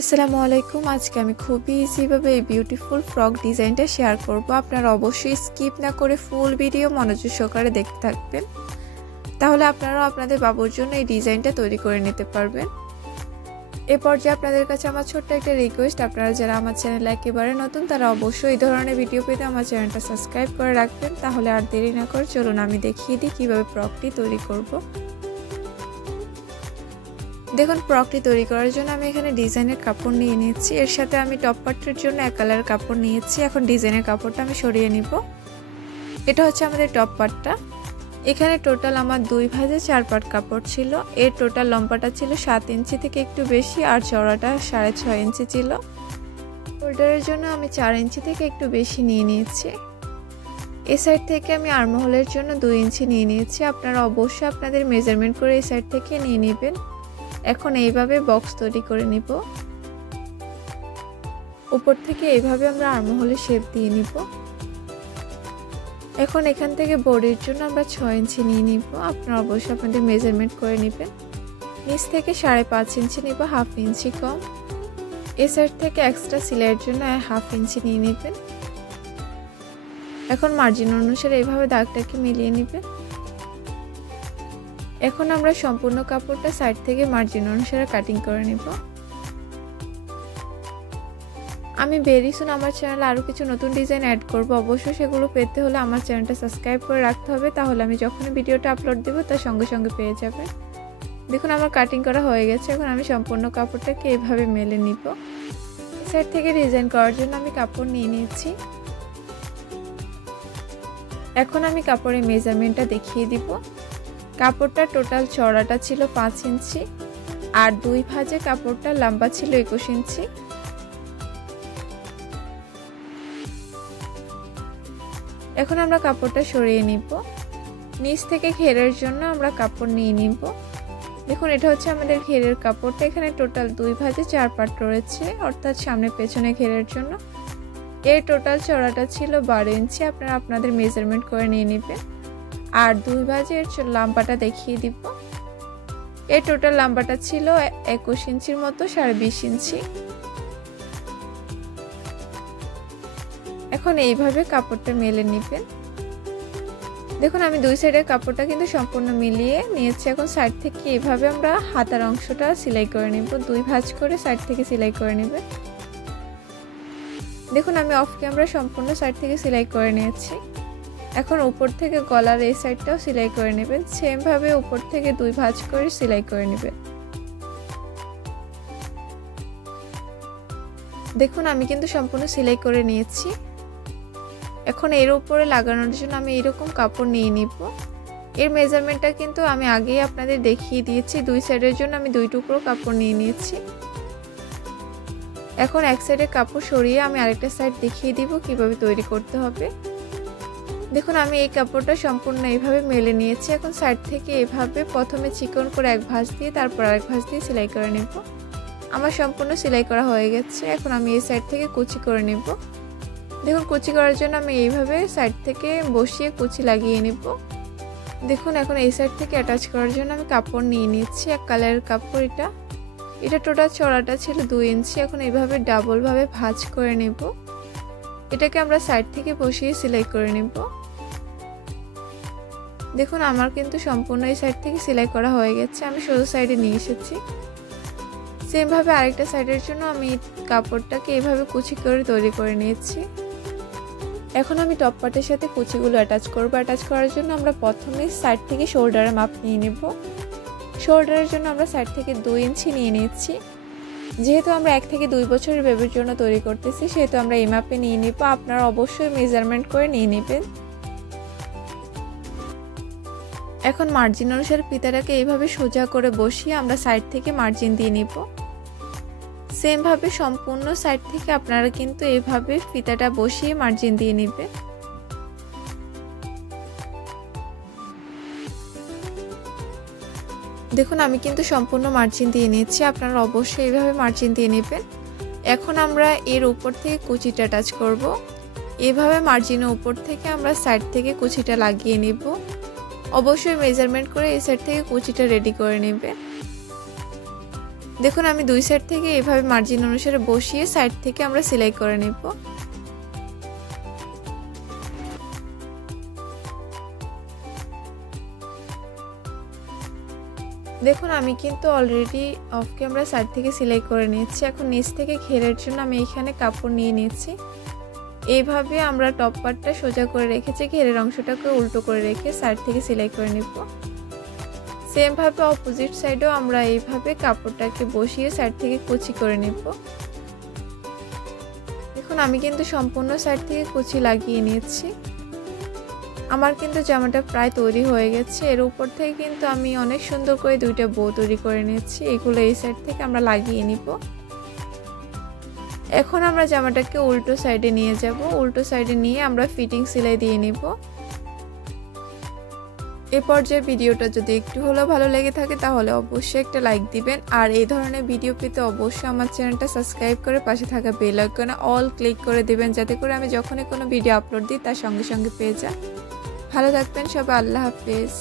আসসালামু আলাইকুম। আজকে আমি খুবই ইজিভাবে এই বিউটিফুল ফ্রক ডিজাইনটা শেয়ার করব। আপনারা অবশ্যই স্কিপ না করে ফুল ভিডিও মনোযোগ সহকারে দেখতে থাকবেন, তাহলে আপনারাও আপনাদের বাবুর জন্য এই ডিজাইনটা তৈরি করে নিতে পারবেন। এ পর্যায়ে আপনাদের কাছে আমার ছোট্ট একটা রিকোয়েস্ট, আপনারা যারা আমার চ্যানেলে একেবারে নতুন তারা অবশ্যই এই ধরনের ভিডিও পেতে আমার চ্যানেলটা সাবস্ক্রাইব করে রাখবেন। তাহলে আর দেরি না করে চলুন আমি দেখিয়ে দিই কীভাবে ফ্রকটি তৈরি করব। দেখুন, ফ্রকটি তৈরি করার জন্য আমি এখানে ডিজাইনের কাপড় নিয়ে নিয়েছি। এর সাথে আমি টপ পার্টের জন্য এক কালার কাপড় নিয়েছি। এখন ডিজাইনের কাপড়টা আমি সরিয়ে নিব। এটা হচ্ছে আমাদের টপ পার্টটা। এখানে টোটাল আমার 2 ভাঁজে 4 পাট কাপড় ছিল। এর টোটাল লম্বাটা ছিল 7 ইঞ্চি থেকে একটু বেশি, আর চওড়াটা 6.5 ইঞ্চি ছিল। শোল্ডারের জন্য আমি 4 ইঞ্চি থেকে একটু বেশি নিয়ে নিয়েছি। এই সাইড থেকে আমি আর্মহোলের জন্য 2 ইঞ্চি নিয়ে নিয়েছি। আপনারা অবশ্যই আপনাদের মেজারমেন্ট করে এই সাইড থেকে নিয়ে নেবেন। এখন এইভাবে বক্স তৈরি করে নিব। উপর থেকে এইভাবে আমরা আর্মহোলের শেপ দিয়ে নিব। এখন এখান থেকে বডির জন্য আমরা 6 ইঞ্চি নিয়ে নিব। আপনারা অবশ্যই আপনাদের মেজারমেন্ট করে নেবেন। নিচ থেকে 5.5 ইঞ্চি নিব, 1/2 ইঞ্চি কম। এই সাইড থেকে এক্সট্রা সেলাইয়ের জন্য 1/2 ইঞ্চি নিয়ে নেবেন। এখন মার্জিন অনুসারে এইভাবে দাগটাকে মিলিয়ে নেবেন। এখন আমরা সম্পূর্ণ কাপড়টা সাইড থেকে মার্জিন অনুসারে কাটিং করে নেব। আমি ভেরি সুন আমার চ্যানেলে আরও কিছু নতুন ডিজাইন অ্যাড করব। অবশ্যই সেগুলো পেতে হলে আমার চ্যানেলটা সাবস্ক্রাইব করে রাখতে হবে, তাহলে আমি যখনই ভিডিওটা আপলোড দেব তার সঙ্গে সঙ্গে পেয়ে যাবেন। দেখুন, আমার কাটিং করা হয়ে গেছে। এখন আমি সম্পূর্ণ কাপড়টাকে এইভাবে মেলে নিব। সাইড থেকে ডিজাইন করার জন্য আমি কাপড় নিয়ে নিয়েছি। এখন আমি কাপড়ের মেজারমেন্টটা দেখিয়ে দিব। কাপড়টা টোটাল চওড়াটা ছিল 5 ইঞ্চি, আর 2 ভাঁজে কাপড়টা লম্বা ছিল 21 ইঞ্চি। এখন আমরা কাপড়টা সরিয়ে নিব। নিচ থেকে ঘেরের জন্য আমরা কাপড় নিয়ে নিব। দেখুন, এটা হচ্ছে আমাদের ঘেরের কাপড়টা। এখানে টোটাল 2 ভাঁজে 4 পাট রয়েছে, অর্থাৎ সামনে পেছনে ঘেরের জন্য। এর টোটাল চওড়াটা ছিল 12 ইঞ্চি। আপনারা আপনাদের মেজারমেন্ট করে নিয়ে নেবেন। আর 2 ভাঁজে এর লম্বাটা দেখিয়ে দিব। এর টোটাল লম্বাটা ছিল 21 ইঞ্চির মতো, 20.5 ইঞ্চি। এখন এইভাবে কাপড়টা মেলে নেবেন। দেখুন, আমি 2 সাইডের কাপড়টা কিন্তু সম্পূর্ণ মিলিয়ে নিয়েছি। এখন সাইড থেকে এইভাবে আমরা হাতার অংশটা সেলাই করে নেব। 2 ভাঁজ করে সাইড থেকে সেলাই করে নেবেন। দেখুন, আমি অফ ক্যামেরা সম্পূর্ণ সাইড থেকে সেলাই করে নিয়েছি। এখন উপর থেকে গলার এই সাইডটাও সেলাই করে নেবেন। সেম ভাবে উপর থেকে 2 ভাঁজ করে সেলাই করে নেবেন। দেখুন, আমি কিন্তু সম্পূর্ণ সেলাই করে নিয়েছি। এখন এর উপরে লাগানোর জন্য আমি এরকম কাপড় নিয়ে নিব। এর মেজারমেন্টটা কিন্তু আমি আগেই আপনাদের দেখিয়ে দিয়েছি। 2 সাইডের জন্য আমি 2 টুকরো কাপড় নিয়ে নিয়েছি। এখন এক সাইডে কাপড় সরিয়ে আমি আরেকটা সাইড দেখিয়ে দিব কিভাবে তৈরি করতে হবে। দেখুন, আমি এই কাপড়টা সম্পূর্ণ এইভাবে মেলে নিয়েছি। এখন সাইড থেকে এভাবে প্রথমে চিকন করে এক ভাঁজ দিয়ে তারপর আরেক ভাঁজ দিয়ে সেলাই করে নেব। আমার সম্পূর্ণ সেলাই করা হয়ে গেছে। এখন আমি এই সাইড থেকে কুচি করে নেব। দেখুন, কুচি করার জন্য আমি এইভাবে সাইড থেকে বসিয়ে কুচি লাগিয়ে নেব। দেখুন, এখন এই সাইড থেকে অ্যাটাচ করার জন্য আমি কাপড় নিয়ে নিচ্ছি, এক কালারের কাপড়। এটা টোটাল চওড়াটা ছিল 2 ইঞ্চি। এখন এইভাবে ডাবল ভাবে ভাঁজ করে নেব। এটাকে আমরা সাইড থেকে বসিয়ে সেলাই করে নেব। দেখুন, আমার কিন্তু সম্পূর্ণ এই সাইড থেকে সেলাই করা হয়ে গেছে। আমি সোজা সাইডে নিয়ে এসেছি। সেম ভাবে আরেকটা সাইডের জন্য আমি কাপড়টাকে এইভাবে কুচি করে তৈরি করে নিয়েছি। এখন আমি টপ পার্টের সাথে কুচিগুলো অ্যাটাচ করব। অ্যাটাচ করার জন্য আমরা প্রথমে সাইড থেকে শোল্ডারের মাপ নিয়ে নেব। শোল্ডারের জন্য আমরা সাইড থেকে 2 ইঞ্চি নিয়ে নিচ্ছি। যেহেতু আমরা 1 থেকে 2 বছরের বেবির জন্য তৈরি করতেছি, সেহেতু আমরা এই মাপে নিয়ে নেব। আপনারা অবশ্যই মেজারমেন্ট করে নিয়ে নেবেন। এখন মার্জিন অনুসারে ফিতাটাকে এইভাবে সোজা করে বসিয়ে আমরা সাইড থেকে মার্জিন দিয়ে নেব। সেম ভাবে সম্পূর্ণ সাইড থেকে আপনারা কিন্তু এইভাবে ফিতাটা বসিয়ে মার্জিন দিয়ে নেবেন। দেখুন, আমি কিন্তু সম্পূর্ণ মার্জিন দিয়ে নিয়েছি। আপনারা অবশ্যই এইভাবে মার্জিন দিয়ে নেবেন। এখন আমরা এর উপর থেকে কুচিটা অ্যাটাচ করব। এইভাবে মার্জিনের উপর থেকে আমরা সাইড থেকে কুচিটা লাগিয়ে নেব। অবশ্যই মেজারমেন্ট করে এই সাইড থেকে কুচিটা রেডি করে নেবে। দেখুন আমি দুই সাইড থেকে এভাবে মার্জিন অনুসারে বসিয়ে সাইড থেকে আমরা সেলাই করে নেব। দেখুন আমি কিন্তু অলরেডি অফ ক্যামেরা সাইড থেকে সেলাই করে নিয়েছি। এখন নিচ থেকে ঘেরের জন্য আমি এখানে কাপড় নিয়ে নিয়েছি। এইভাবে আমরা টপ পার্টটা সোজা করে রেখেছি, ঘেরের অংশটাকে উল্টো করে রেখে সাইড থেকে সেলাই করে নেব। সেম ভাবে অপোজিট সাইডেও আমরা এইভাবে কাপড়টাকে বসিয়ে সাইড থেকে কুচি করে নেব। দেখুন আমি কিন্তু সম্পূর্ণ সাইড থেকে কুচি লাগিয়ে নিয়েছি। আমার কিন্তু জামাটা প্রায় তৈরি হয়ে গেছে। এর উপর থেকে কিন্তু আমি অনেক সুন্দর করে দুইটা বো তৈরি করে নিয়েছি। এগুলো এই সাইড থেকে আমরা লাগিয়ে নিব। এখন আমরা জামাটাকে উল্টো সাইডে নিয়ে যাব। উল্টো সাইডে নিয়ে আমরা ফিটিং সেলাই দিয়ে নিব। এই পর্যায়ে ভিডিওটা যদি একটু হলেও ভালো লেগে থাকে তাহলে অবশ্যই একটা লাইক দিবেন। আর এই ধরনের ভিডিও পেতে অবশ্যই আমার চ্যানেলটা সাবস্ক্রাইব করে পাশে থাকা বেল আইকনে অল ক্লিক করে দিবেন, যাতে করে আমি যখনই কোনো ভিডিও আপলোড দিই তার সঙ্গে সঙ্গে পেয়ে যান। ভালো থাকবেন সবাই, আল্লাহ হাফেজ।